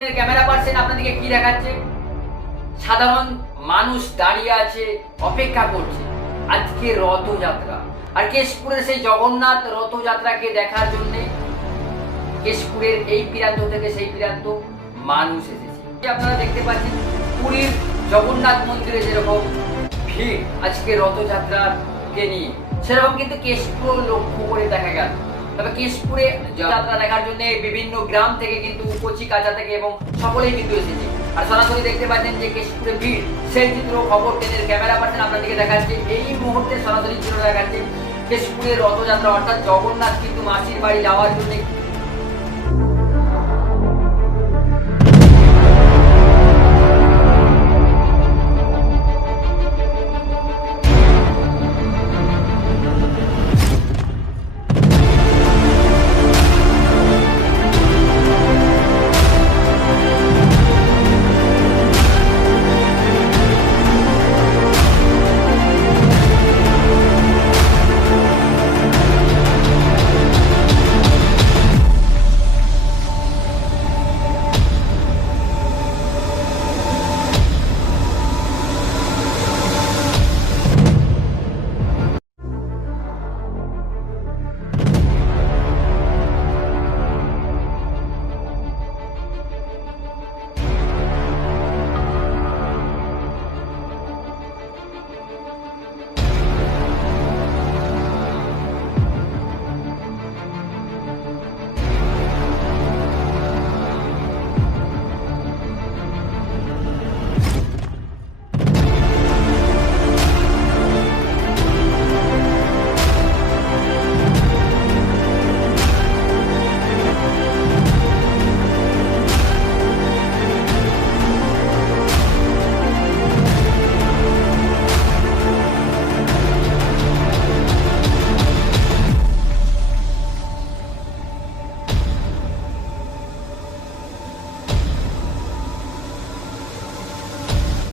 Camera percent আপনাদেরকে কি দেখাচ্ছে? সাধারণ মানুষ দাঁড়িয়ে আছে, অপেক্ষা করছে। আজকে রথযাত্রা। আর কেশপুরের সেই জগন্নাথ রথযাত্রাকে দেখার জন্য কেশপুরের এই প্রান্ত থেকে সেই প্রান্ত মানুষ এসেছে। আপনারা দেখতে পাচ্ছেন? পুরীর জগন্নাথ মন্দিরে যেরকম ভিড় আজকে রথযাত্রাকে নিয়ে, সেরকম কিন্তু কেশপুর লক্ষ্য করে দেখা গেল। তবে কেশপুরে যাত্রা দেখার জন্য বিভিন্ন গ্রাম থেকে কিন্তু কচি, কাঁচা থেকে এবং সকলেই কিন্তু এসেছে। আর সরাসরি দেখতে পাচ্ছেন যে কেশপুরে ভিড় সেই চিত্র খবর ট্রেনের ক্যামেরা পাচ্ছেন আপনাদেরকে দেখাচ্ছে। এই মুহূর্তে সরাসরি চিত্র দেখাচ্ছে কেশপুরের রথযাত্রা, অর্থাৎ জগন্নাথ কিন্তু মাসির বাড়ি যাওয়ার জন্য